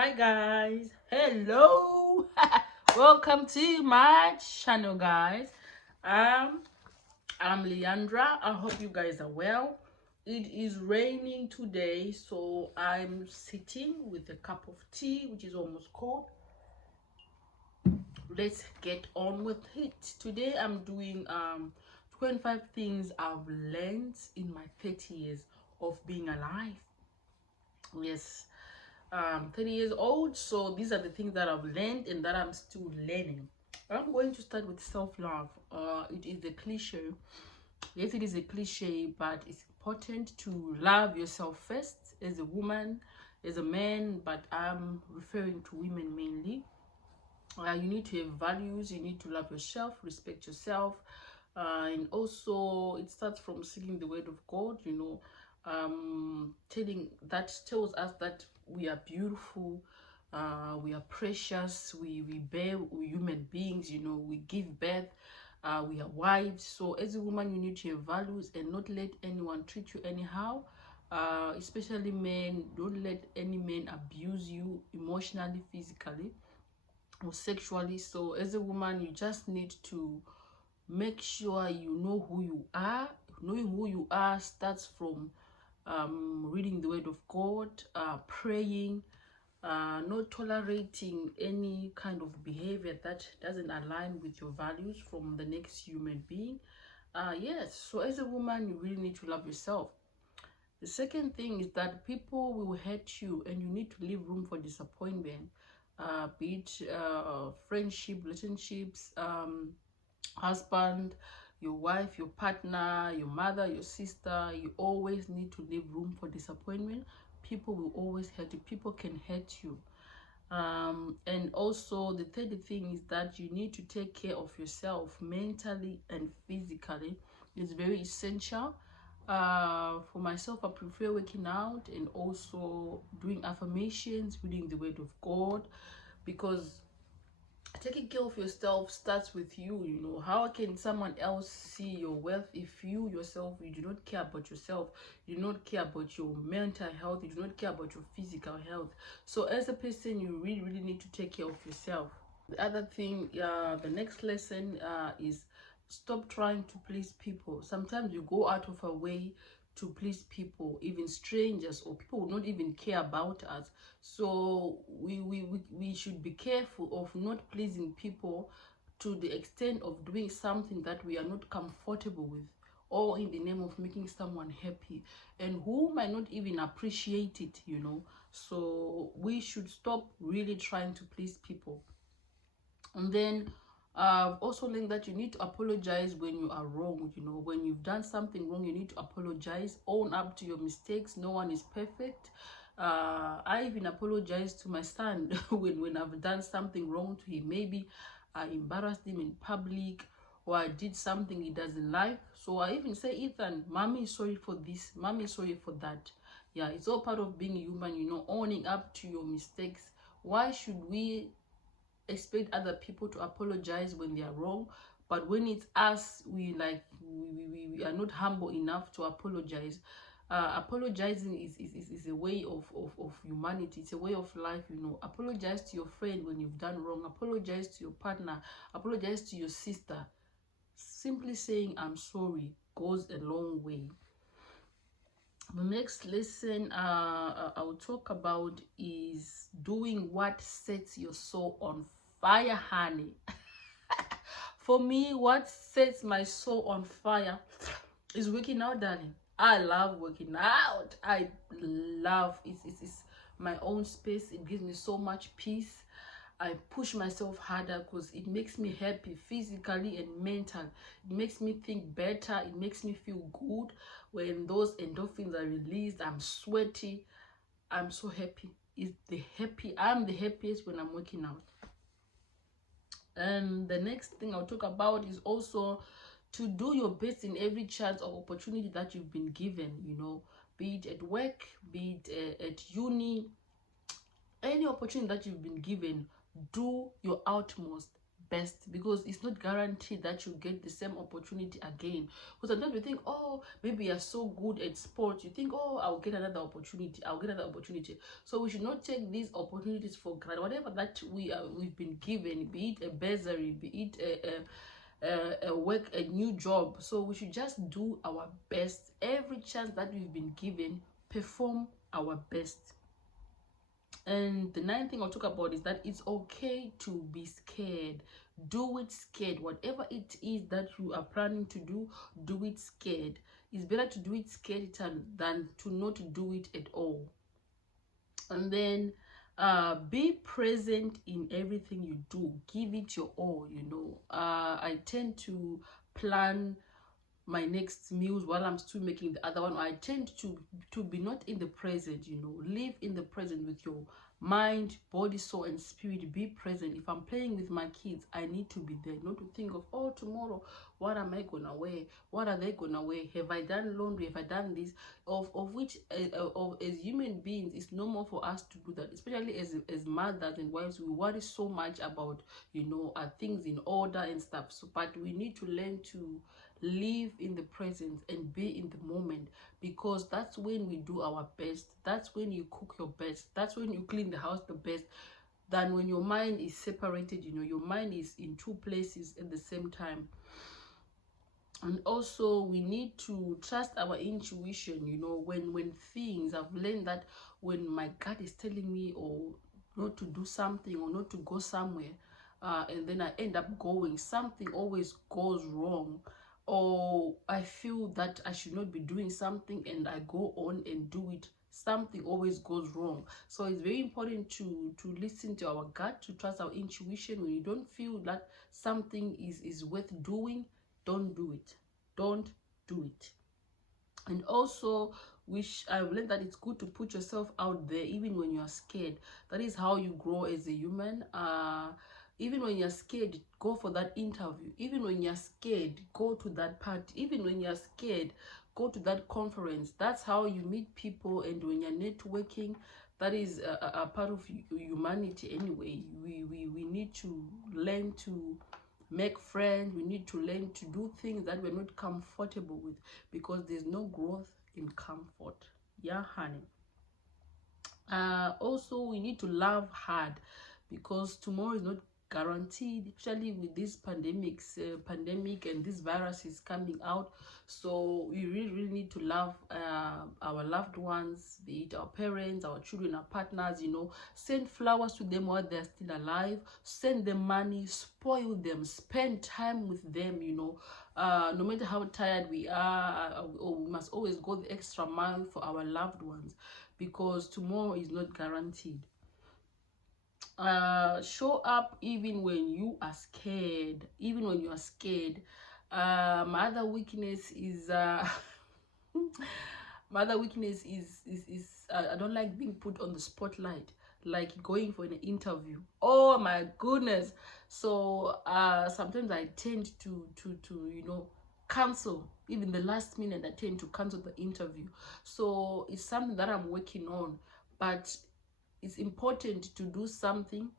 Hi guys, hello. Welcome to my channel, guys. I'm Leandra. I hope you guys are well. It is raining today, so I'm sitting with a cup of tea, which is almost cold. Let's get on with it. Today I'm doing 25 things I've learned in my 30 years of being alive. Yes, 30 years old, so these are the things that I've learned and that I'm still learning. I'm going to start with self-love. It is a cliche. Yes, it is a cliche, but it's important to love yourself first as a woman, as a man, but I'm referring to women mainly. You need to have values, you need to love yourself, respect yourself, and also it starts from seeking the word of God, tells us that we are beautiful, we are precious, we're human beings, we give birth, we are wives. So as a woman, you need to have values and not let anyone treat you anyhow. Especially men, don't let any man abuse you emotionally, physically, or sexually. So as a woman, you just need to make sure you know who you are. Knowing who you are starts from reading the word of God, praying, not tolerating any kind of behavior that doesn't align with your values from the next human being. Yes, so as a woman, you really need to love yourself. The second thing is that people will hurt you and you need to leave room for disappointment, be it friendship, relationships, husband, your wife, your partner, your mother, your sister. You always need to leave room for disappointment. People will always hurt you. People can hurt you. And also the third thing is that you need to take care of yourself mentally and physically. It's very essential. For myself, I prefer working out and also doing affirmations, reading the word of God, because taking care of yourself starts with you. How can someone else see your wealth if you yourself, you do not care about yourself, you do not care about your mental health, you do not care about your physical health? So as a person, you really need to take care of yourself. The other thing, the next lesson is stop trying to please people. Sometimes you go out of our way to please people, even strangers, or people will not even care about us. So we should be careful of not pleasing people to the extent of doing something that we are not comfortable with, or in the name of making someone happy and who might not even appreciate it. So we should stop really trying to please people. And then I've also learned that you need to apologize when you are wrong. When you've done something wrong, you need to apologize, own up to your mistakes. No one is perfect. I even apologize to my son when I've done something wrong to him. Maybe I embarrassed him in public, or I did something he doesn't like. So I even say, Ethan, mommy is sorry for this, mommy is sorry for that. Yeah, it's all part of being human, owning up to your mistakes. Why should we expect other people to apologize when they are wrong, but when it's us, we are not humble enough to apologize? Apologizing is a way of humanity. It's a way of life. Apologize to your friend when you've done wrong, apologize to your partner, apologize to your sister. Simply saying I'm sorry goes a long way. The next lesson I will talk about is doing what sets your soul on fire, honey. For me, what sets my soul on fire is working out, darling. I love working out. I love it's my own space. It gives me so much peace. I push myself harder because it makes me happy physically and mentally. It makes me think better. It makes me feel good. When those endorphins are released, I'm sweaty. I'm so happy. I'm the happiest when I'm working out. And the next thing I'll talk about is also to do your best in every chance or opportunity that you've been given, be it at work, be it at uni, any opportunity that you've been given. Do your utmost, best, because it's not guaranteed that you get the same opportunity again. Because sometimes you think, oh, maybe you're so good at sports, you think, oh, I'll get another opportunity, I'll get another opportunity. So we should not take these opportunities for granted. Whatever that we've been given, be it a bursary, be it a work, a new job, so we should just do our best. Every chance that we've been given, perform our best. And the ninth thing I'll talk about is that it's okay to be scared. Do it scared. Whatever it is that you are planning to do it scared. It's better to do it scared than to not do it at all. And then be present in everything you do. Give it your all, you know. I tend to plan my next meals while I'm still making the other one. I tend to be not in the present, you know. Live in the present with your mind, body, soul, and spirit. Be present. If I'm playing with my kids, I need to be there, not to think of, oh, tomorrow, what am I gonna wear? What are they gonna wear? Have I done laundry? Have I done this? Of which as human beings, it's normal for us to do that, especially as mothers and wives. We worry so much about, you know, things in order and stuff. So but we need to learn to live in the present and be in the moment, because that's when we do our best. That's when you cook your best. That's when you clean the house the best, than when your mind is separated, you know, your mind is in two places at the same time. And also we need to trust our intuition, you know, when things, I've learned that when my gut is telling me or not to do something or not to go somewhere, and then I end up going, something always goes wrong, or I feel that I should not be doing something and I go on and do it, something always goes wrong. So it's very important to listen to our gut, to trust our intuition. When you don't feel that something is worth doing, don't do it. Don't do it. And also, which I've learned, that it's good to put yourself out there even when you're scared. That is how you grow as a human. Even when you're scared, go for that interview. Even when you're scared, go to that party. Even when you're scared, go to that conference. That's how you meet people. And when you're networking, that is a part of humanity anyway. We need to learn to make friends. We need to learn to do things that we're not comfortable with, because there's no growth in comfort. Yeah, honey. Also, we need to love hard, because tomorrow is not guaranteed, especially with this pandemic and this virus is coming out. So we really need to love our loved ones, be it our parents, our children, our partners, you know. Send flowers to them while they're still alive. Send them money, spoil them, spend time with them, you know. No matter how tired we are, we must always go the extra mile for our loved ones, because tomorrow is not guaranteed. Show up even when you are scared. Even when you are scared. My other weakness is my other weakness is I don't like being put on the spotlight, like going for an interview. Oh my goodness. So sometimes I tend to you know, cancel. Even the last minute, I tend to cancel the interview. So it's something that I'm working on. But it's important to do something.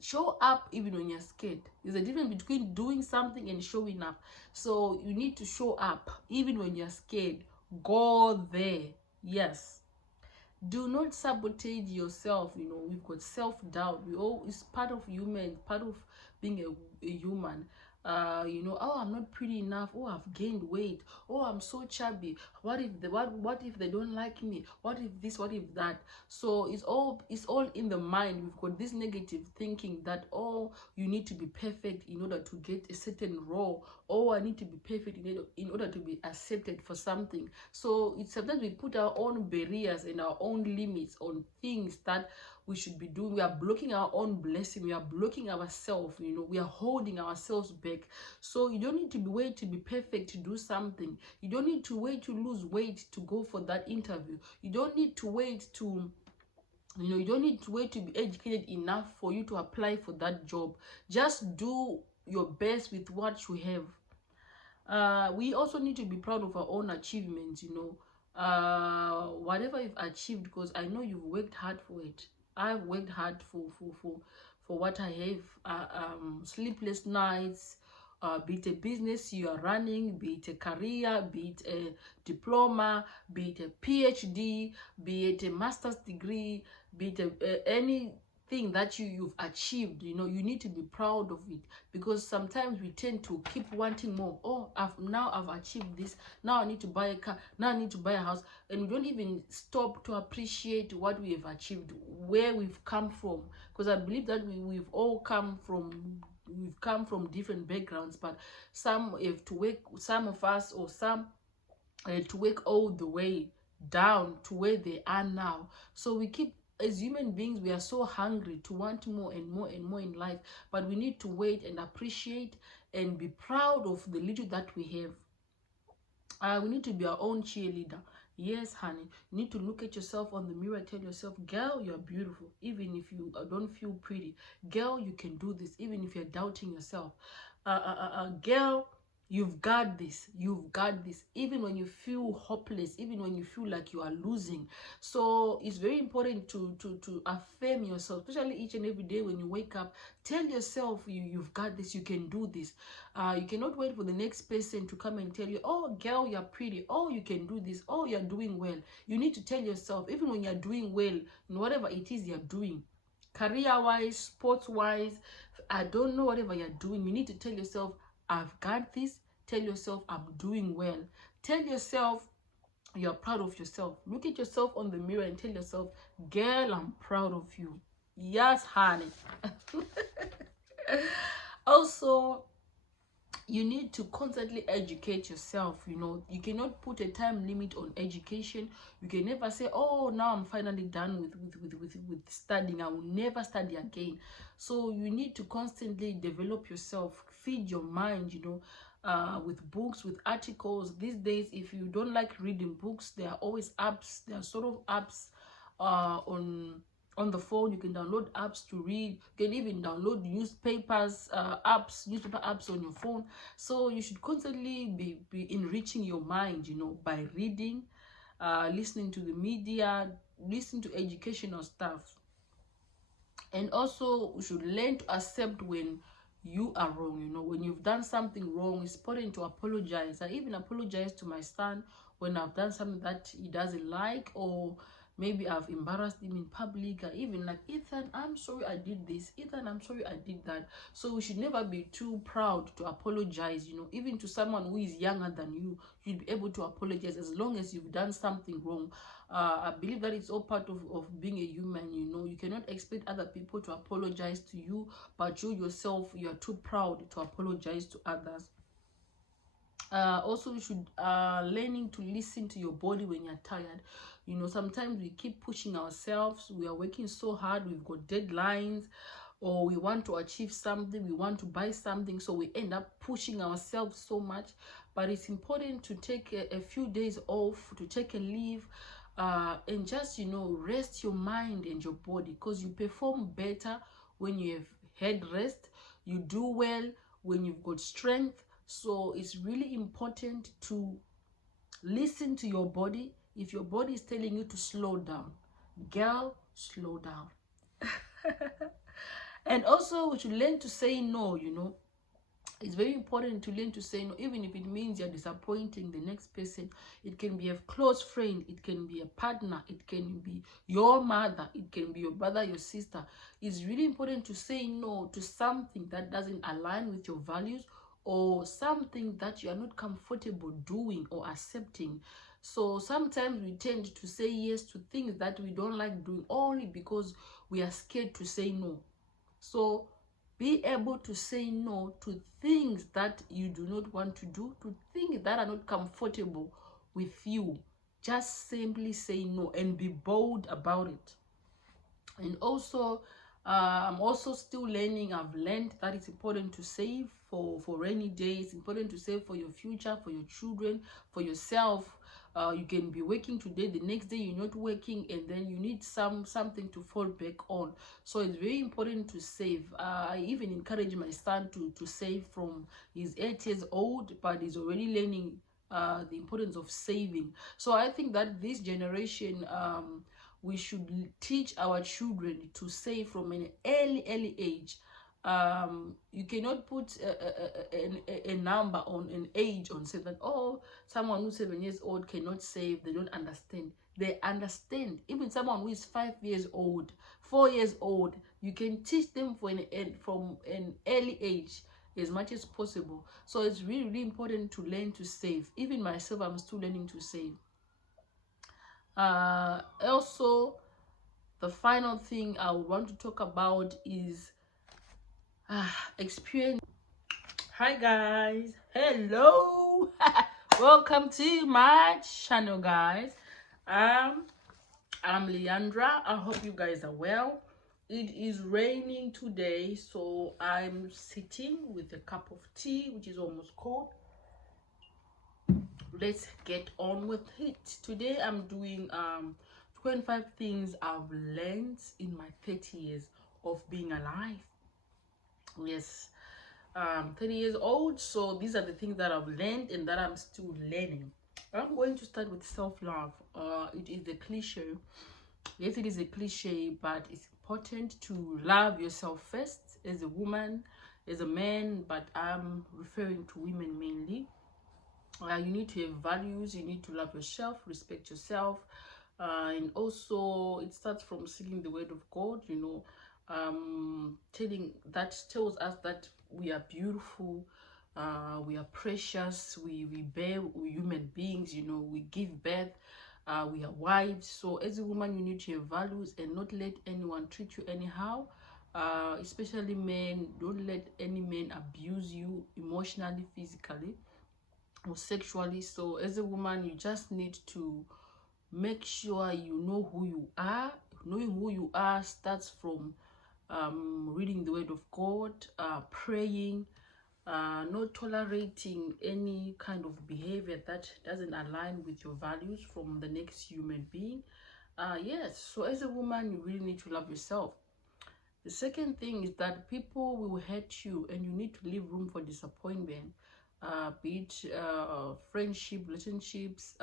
Show up even when you're scared. There's a difference between doing something and showing up. So you need to show up even when you're scared. Go there. Yes. Do not sabotage yourself. You know, we've got self-doubt. It's part of human, part of being a human. You know, oh, I'm not pretty enough. Oh, I've gained weight. Oh, I'm so chubby. What if what if they don't like me? What if this? What if that? So it's all in the mind. We've got this negative thinking that, oh, you need to be perfect in order to get a certain role. Oh, I need to be perfect in order to be accepted for something. So it's sometimes we put our own barriers and our own limits on things that we should be doing. We are blocking our own blessing. We are blocking ourselves. You know, we are holding ourselves back. So you don't need to wait to be perfect to do something. You don't need to wait to lose weight to go for that interview. You don't need to wait to, you know, you don't need to wait to be educated enough for you to apply for that job. Just do your best with what you have. We also need to be proud of our own achievements, you know. Whatever you've achieved, because I know you've worked hard for it. I've worked hard for what I have. Sleepless nights, be it a business you are running, be it a career, be it a diploma, be it a PhD, be it a master's degree, be it anything that you've achieved. You know, you need to be proud of it, because sometimes we tend to keep wanting more. Oh, I've achieved this, now I need to buy a car, now I need to buy a house, and we don't even stop to appreciate what we have achieved, where we've come from. Because I believe that we've come from different backgrounds, but some have to work, some of us, or some to work all the way down to where they are now. So we keep, as human beings, we are so hungry to want more and more and more in life, but we need to wait and appreciate and be proud of the little that we have. We need to be our own cheerleader. Yes, honey. You need to look at yourself on the mirror and tell yourself, girl, you're beautiful. Even if you don't feel pretty. Girl, you can do this. Even if you're doubting yourself. Girl, you've got this. You've got this. Even when you feel hopeless. Even when you feel like you are losing. So it's very important to affirm yourself. Especially each and every day when you wake up. Tell yourself you've got this. You can do this. You cannot wait for the next person to come and tell you, oh, girl, you're pretty. Oh, you can do this. Oh, you're doing well. You need to tell yourself, even when you're doing well, in whatever it is you're doing, career-wise, sports-wise, I don't know, whatever you're doing, you need to tell yourself, I've got this. Tell yourself, I'm doing well. Tell yourself, you're proud of yourself. Look at yourself on the mirror and tell yourself, girl, I'm proud of you. Yes, honey. Also, you need to constantly educate yourself. You know, you cannot put a time limit on education. You can never say, oh, now I'm finally done with studying, I will never study again. So you need to constantly develop yourself, feed your mind, you know, with books, with articles. These days, if you don't like reading books, there are always apps. There are sort of apps on the phone. You can download apps to read. You can even download newspaper apps on your phone. So you should constantly be enriching your mind, you know, by reading, listening to the media, listening to educational stuff. And also, we should learn to accept when you are wrong. You know, when you've done something wrong, it's important to apologize. I even apologize to my son when I've done something that he doesn't like, or maybe I've embarrassed him in public. Or even like, Ethan, I'm sorry I did this. Ethan, I'm sorry I did that. So we should never be too proud to apologize. You know, even to someone who is younger than you, you'd be able to apologize as long as you've done something wrong. I believe that it's all part of being a human. You know, you cannot expect other people to apologize to you, but you yourself, you're too proud to apologize to others. Also, you should learning to listen to your body when you're tired. You know, sometimes we keep pushing ourselves. We are working so hard. We've got deadlines, or we want to achieve something. We want to buy something, so we end up pushing ourselves so much. But it's important to take a few days off, to take a leave, and just, you know, rest your mind and your body, because you perform better when you have had rest. You do well when you've got strength. So it's really important to listen to your body. If your body is telling you to slow down, girl, slow down. And also, we should learn to say no. You know, it's very important to learn to say no, even if it means you're disappointing the next person. It can be a close friend, it can be a partner, it can be your mother, it can be your brother, your sister. It's really important to say no to something that doesn't align with your values, or something that you are not comfortable doing or accepting. So sometimes we tend to say yes to things that we don't like doing, only because we are scared to say no. So be able to say no to things that you do not want to do, to things that are not comfortable with you. Just simply say no and be bold about it. And also, I'm also still learning. I've learned that it's important to save for rainy days. It's important to save for your future, for your children, for yourself. You can be working today, the next day you're not working, and then you need something to fall back on. So it's very important to save. I even encourage my son to save from he's 8 years old, but he's already learning the importance of saving. So I think that this generation, we should teach our children to save from an early age. You cannot put a number on an age on say that, oh, someone who's 7 years old cannot save, they don't understand. They understand. Even someone who is 5 years old, 4 years old, you can teach them from an early age as much as possible. So it's really, really important to learn to save. Even myself, I'm still learning to save. Also, the final thing I want to talk about is experience. Hi guys, hello. Welcome to my channel, guys. I'm Leandra. I hope you guys are well. It is raining today, so I'm sitting with a cup of tea, which is almost cold. Let's get on with it. Today I'm doing 25 things I've learned in my 30 years of being alive. Yes, 30 years old, so these are the things that I've learned and that I'm still learning. I'm going to start with self-love. It is a cliche. Yes, it is a cliche, but it's important to love yourself first, as a woman, as a man, but I'm referring to women mainly. You need to have values, you need to love yourself, respect yourself, and also it starts from singing the word of God, you know, tells us that we are beautiful, we are precious, we bear, we human beings, you know, we give birth, we are wives. So as a woman, you need to have values and not let anyone treat you anyhow. Especially men, don't let any man abuse you emotionally, physically, or sexually. So as a woman, you just need to make sure you know who you are. Knowing who you are starts from reading the word of God, praying, not tolerating any kind of behavior that doesn't align with your values from the next human being. Yes, so as a woman, you really need to love yourself. The second thing is that people will hurt you and you need to leave room for disappointment, be it friendship, relationships,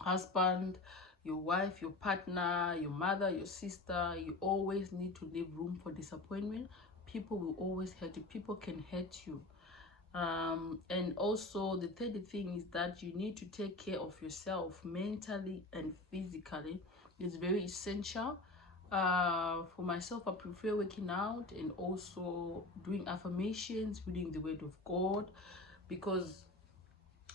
husband, your wife, your partner, your mother, your sister. You always need to leave room for disappointment. People will always hurt you. People can hurt you. And also the third thing is that you need to take care of yourself mentally and physically. It's very essential. For myself, I prefer working out and also doing affirmations, reading the word of God, because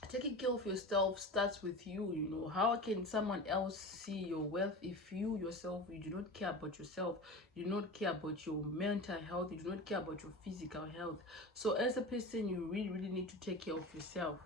taking care of yourself starts with you. You know, how can someone else see your wealth if you yourself, you do not care about yourself, you do not care about your mental health, you do not care about your physical health? So as a person, you really need to take care of yourself.